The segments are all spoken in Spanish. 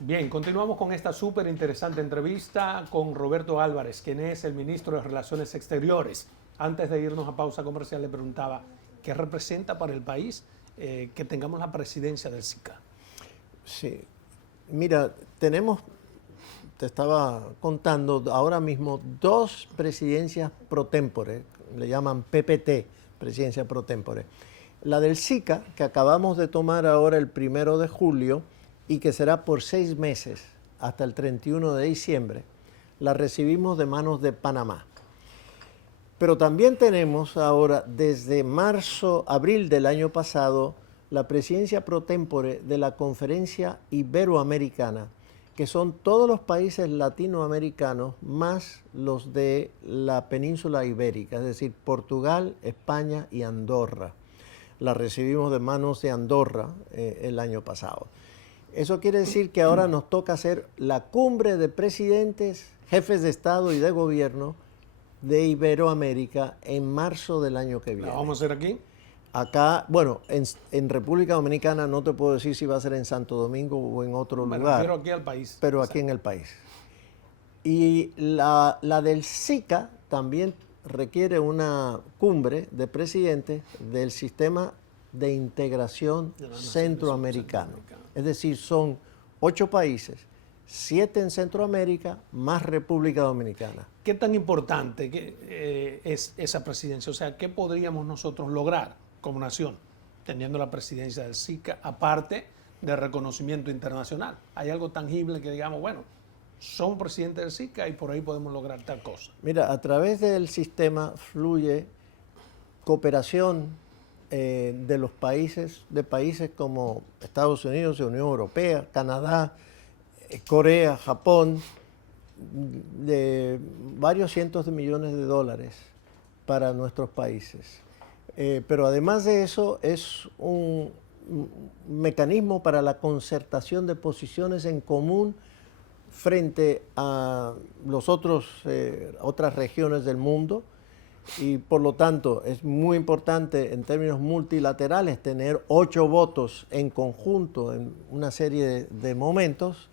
Bien, continuamos con esta súper interesante entrevista con Roberto Álvarez, quien es el ministro de Relaciones Exteriores. Antes de irnos a pausa comercial le preguntaba, ¿qué representa para el país que tengamos la presidencia del SICA? Sí, mira, tenemos, te estaba contando ahora mismo, dos presidencias pro tempore, le llaman PPT, presidencia pro tempore. La del SICA, que acabamos de tomar ahora el 1 de julio y que será por 6 meses hasta el 31 de diciembre, la recibimos de manos de Panamá. Pero también tenemos ahora, desde abril del año pasado, la presidencia pro tempore de la Conferencia Iberoamericana, que son todos los países latinoamericanos más los de la península ibérica, es decir, Portugal, España y Andorra. La recibimos de manos de Andorra el año pasado. Eso quiere decir que ahora nos toca hacer la cumbre de presidentes, jefes de Estado y de gobierno de Iberoamérica en marzo del año que viene. ¿La vamos a hacer aquí? Acá, bueno, en República Dominicana no te puedo decir si va a ser en Santo Domingo o en otro lugar. Pero aquí al país. Pero aquí en el país. Y la del SICA también requiere una cumbre de presidentes del sistema de integración centroamericano. Es decir, son 8 países, 7 en Centroamérica, más República Dominicana. ¿Qué tan importante es esa presidencia? O sea, ¿qué podríamos nosotros lograr como nación teniendo la presidencia del SICA, aparte de reconocimiento internacional? ¿Hay algo tangible que digamos, bueno, somos presidentes del SICA y por ahí podemos lograr tal cosa? Mira, a través del sistema fluye cooperación de los países como Estados Unidos, Unión Europea, Canadá, Corea, Japón, de varios cientos de millones de dólares para nuestros países. Pero además de eso es un mecanismo para la concertación de posiciones en común frente a otras regiones del mundo, y por lo tanto es muy importante en términos multilaterales tener 8 votos en conjunto en una serie de momentos,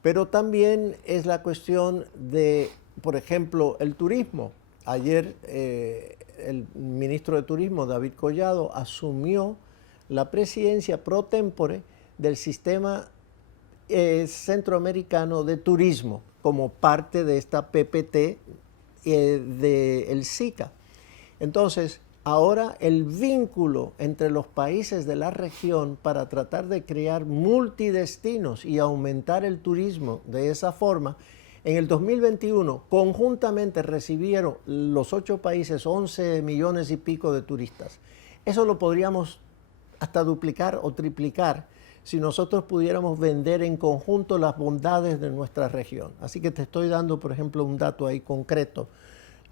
pero también es la cuestión de, por ejemplo, el turismo. Ayer el ministro de Turismo, David Collado, asumió la presidencia pro tempore del sistema centroamericano de turismo como parte de esta PPT del SICA. Entonces, ahora el vínculo entre los países de la región para tratar de crear multidestinos y aumentar el turismo de esa forma, en el 2021 conjuntamente recibieron los 8 países 11 millones y pico de turistas. Eso lo podríamos hasta duplicar o triplicar si nosotros pudiéramos vender en conjunto las bondades de nuestra región. Así que te estoy dando, por ejemplo, un dato ahí concreto.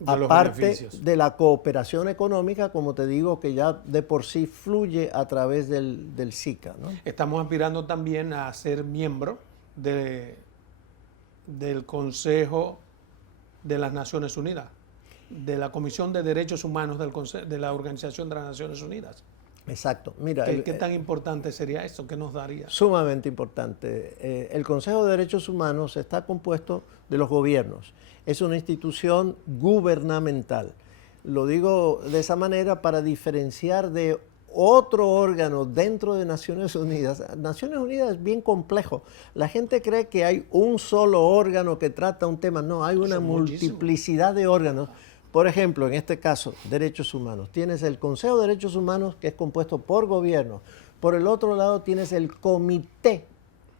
Aparte de la cooperación económica, como te digo, que ya de por sí fluye a través del SICA, ¿no? Estamos aspirando también a ser miembro del Consejo de las Naciones Unidas, de la Comisión de Derechos Humanos de la Organización de las Naciones Unidas. Exacto. Mira, ¿Qué tan importante sería esto? ¿Qué nos daría? Sumamente importante. El Consejo de Derechos Humanos está compuesto de los gobiernos. Es una institución gubernamental. Lo digo de esa manera para diferenciar de otro órgano dentro de Naciones Unidas. Naciones Unidas es bien complejo. La gente cree que hay un solo órgano que trata un tema. No, hay una multiplicidad de órganos. Por ejemplo, en este caso, derechos humanos. Tienes el Consejo de Derechos Humanos, que es compuesto por gobierno. Por el otro lado tienes el Comité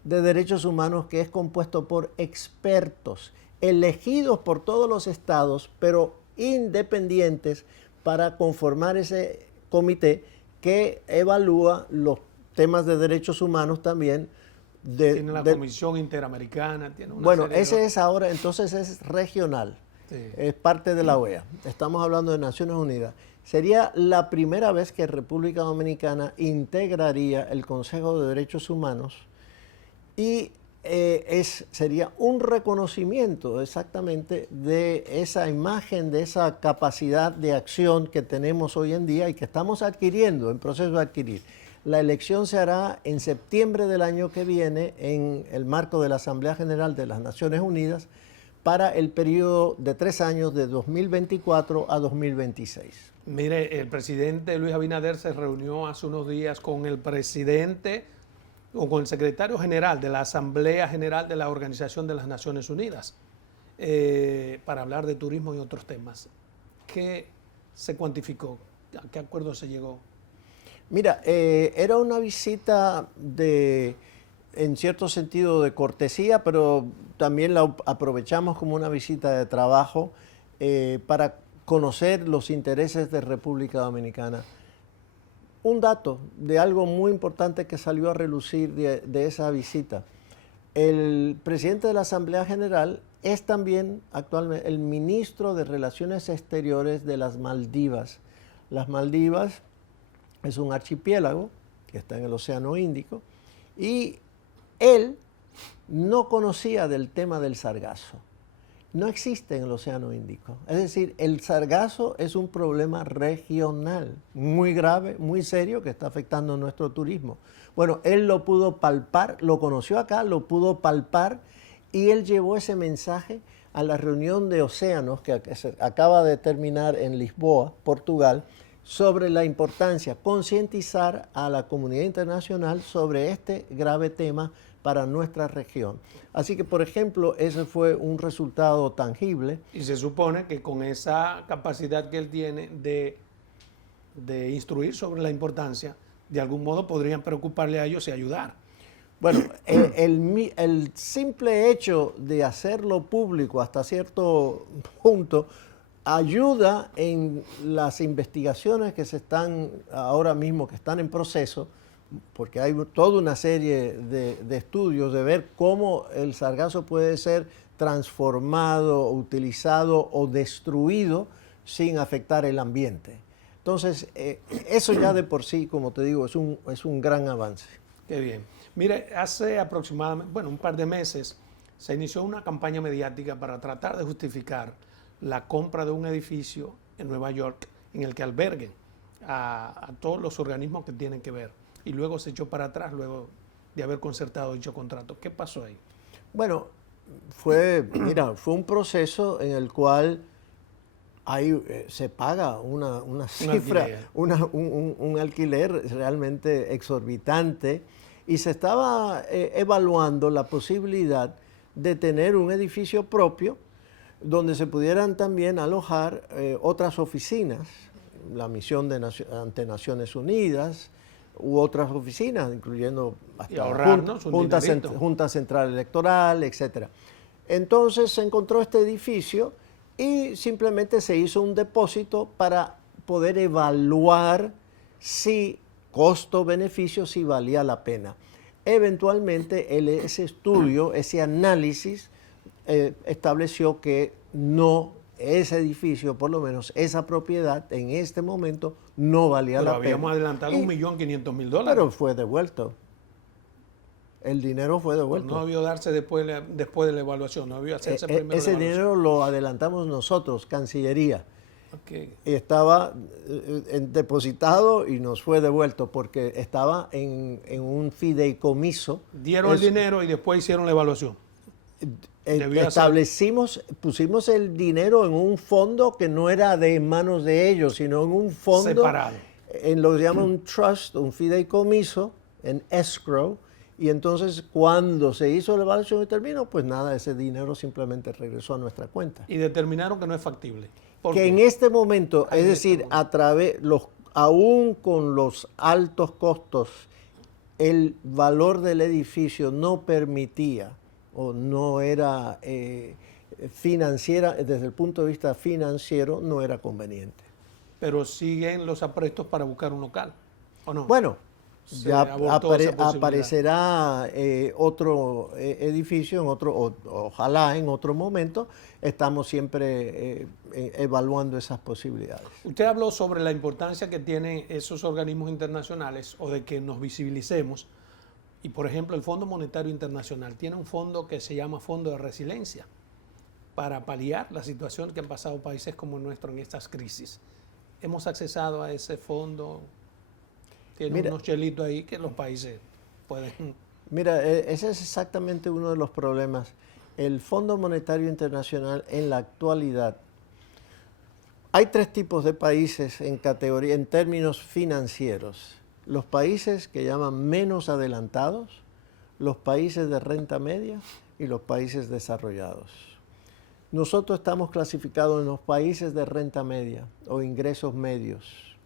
de Derechos Humanos, que es compuesto por expertos, elegidos por todos los estados, pero independientes, para conformar ese comité que evalúa los temas de derechos humanos también. Tiene la Comisión Interamericana. Tiene una bueno, ese es ahora, entonces es regional. Sí. Es parte de la OEA. Estamos hablando de Naciones Unidas. Sería la primera vez que República Dominicana integraría el Consejo de Derechos Humanos y sería un reconocimiento exactamente de esa imagen, de esa capacidad de acción que tenemos hoy en día y que estamos adquiriendo, en proceso de adquirir. La elección se hará en septiembre del año que viene en el marco de la Asamblea General de las Naciones Unidas para el periodo de 3 años de 2024 a 2026. Mire, el presidente Luis Abinader se reunió hace unos días con el presidente o con el secretario general de la Asamblea General de la Organización de las Naciones Unidas para hablar de turismo y otros temas. ¿Qué se cuantificó? ¿A qué acuerdo se llegó? Mira, era una visita en cierto sentido de cortesía, pero también la aprovechamos como una visita de trabajo para conocer los intereses de República Dominicana. Un dato de algo muy importante que salió a relucir de esa visita. El presidente de la Asamblea General es también actualmente el ministro de Relaciones Exteriores de las Maldivas. Las Maldivas es un archipiélago que está en el Océano Índico y él no conocía del tema del sargazo. No existe en el Océano Índico. Es decir, el sargazo es un problema regional muy grave, muy serio, que está afectando nuestro turismo. Bueno, él lo pudo palpar, lo conoció acá, lo pudo palpar y él llevó ese mensaje a la reunión de océanos que se acaba de terminar en Lisboa, Portugal, sobre la importancia, concientizar a la comunidad internacional sobre este grave tema para nuestra región. Así que, por ejemplo, ese fue un resultado tangible. Y se supone que con esa capacidad que él tiene de instruir sobre la importancia, de algún modo podrían preocuparle a ellos y ayudar. Bueno, el simple hecho de hacerlo público hasta cierto punto ayuda en las investigaciones que se están ahora mismo, que están en proceso, porque hay toda una serie de estudios de ver cómo el sargazo puede ser transformado, utilizado o destruido sin afectar el ambiente. Entonces, eso ya de por sí, como te digo, es un gran avance. Qué bien. Mire, hace aproximadamente, un par de meses se inició una campaña mediática para tratar de justificar la compra de un edificio en Nueva York en el que alberguen a todos los organismos que tienen que ver. Y luego se echó para atrás luego de haber concertado dicho contrato. ¿Qué pasó ahí? Bueno, fue un proceso en el cual se paga una cifra, un alquiler realmente exorbitante y se estaba evaluando la posibilidad de tener un edificio propio donde se pudieran también alojar otras oficinas, la misión ante Naciones Unidas u otras oficinas, incluyendo hasta Junta Central Electoral, etc. Entonces se encontró este edificio y simplemente se hizo un depósito para poder evaluar si costo-beneficio, si valía la pena. Eventualmente ese estudio, ese análisis, estableció que ese edificio, por lo menos esa propiedad, en este momento no valía la pena. Pero habíamos adelantado $1.500.000. Pero fue devuelto. El dinero fue devuelto. Pero no debió darse después de la evaluación, no debió hacerse primero la evaluación. Ese dinero lo adelantamos nosotros, Cancillería. Okay. Estaba depositado y nos fue devuelto porque estaba en un fideicomiso. Dieron el dinero y después hicieron la evaluación. Pusimos el dinero en un fondo que no era de manos de ellos, sino en un fondo separado. En lo que se llama un trust, un fideicomiso, en escrow. Y entonces cuando se hizo la evaluación y terminó, pues nada, ese dinero simplemente regresó a nuestra cuenta. Y determinaron que no es factible. Que en este momento, es decir, aún con los altos costos, el valor del edificio no permitía o no era financiera, desde el punto de vista financiero, no era conveniente. Pero siguen los aprestos para buscar un local, ¿o no? Bueno, ya aparecerá otro edificio, ojalá en otro momento. Estamos siempre evaluando esas posibilidades. Usted habló sobre la importancia que tienen esos organismos internacionales o de que nos visibilicemos. Y, por ejemplo, el Fondo Monetario Internacional tiene un fondo que se llama Fondo de Resiliencia para paliar la situación que han pasado países como el nuestro en estas crisis. ¿Hemos accesado a ese fondo? Tiene Mira, unos chelitos ahí que los países pueden... Mira, ese es exactamente uno de los problemas. El Fondo Monetario Internacional en la actualidad, hay tres tipos de países en categoría, en términos financieros. Los países que llaman menos adelantados, los países de renta media y los países desarrollados. Nosotros estamos clasificados en los países de renta media o ingresos medios.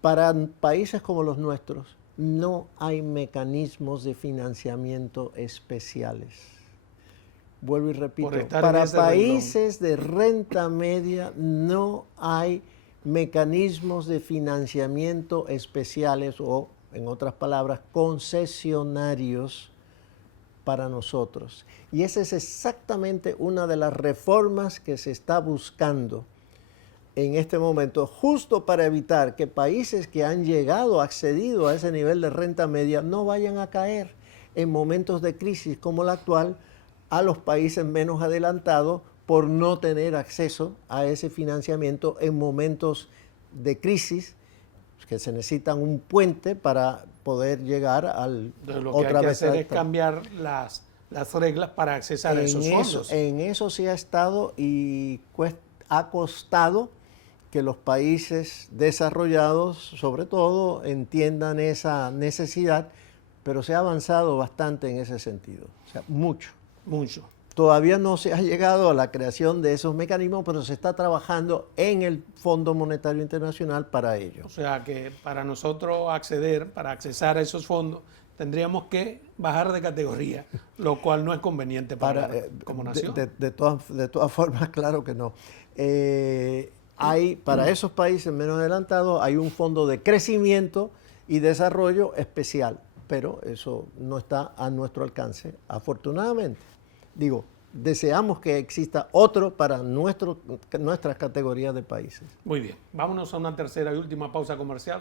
Para países como los nuestros, no hay mecanismos de financiamiento especiales. Vuelvo y repito, Por estar para en ese países de renta media no hay mecanismos de financiamiento especiales o, en otras palabras, concesionarios para nosotros. Y esa es exactamente una de las reformas que se está buscando en este momento, justo para evitar que países que han llegado, accedido a ese nivel de renta media, no vayan a caer en momentos de crisis como la actual a los países menos adelantados por no tener acceso a ese financiamiento en momentos de crisis que se necesitan un puente para poder llegar al Entonces, lo que hay que hacer es cambiar las reglas para accesar a esos fondos. En eso sí ha estado y ha costado que los países desarrollados, sobre todo, entiendan esa necesidad, pero se ha avanzado bastante en ese sentido, o sea, mucho. Mucho. Todavía no se ha llegado a la creación de esos mecanismos, pero se está trabajando en el Fondo Monetario Internacional para ello. O sea que para nosotros para accesar a esos fondos, tendríamos que bajar de categoría, lo cual no es conveniente como nación. De todas formas, claro que no. Para esos países menos adelantados hay un fondo de crecimiento y desarrollo especial, pero eso no está a nuestro alcance, afortunadamente. Digo, deseamos que exista otro para nuestras categorías de países. Muy bien, vámonos a una tercera y última pausa comercial.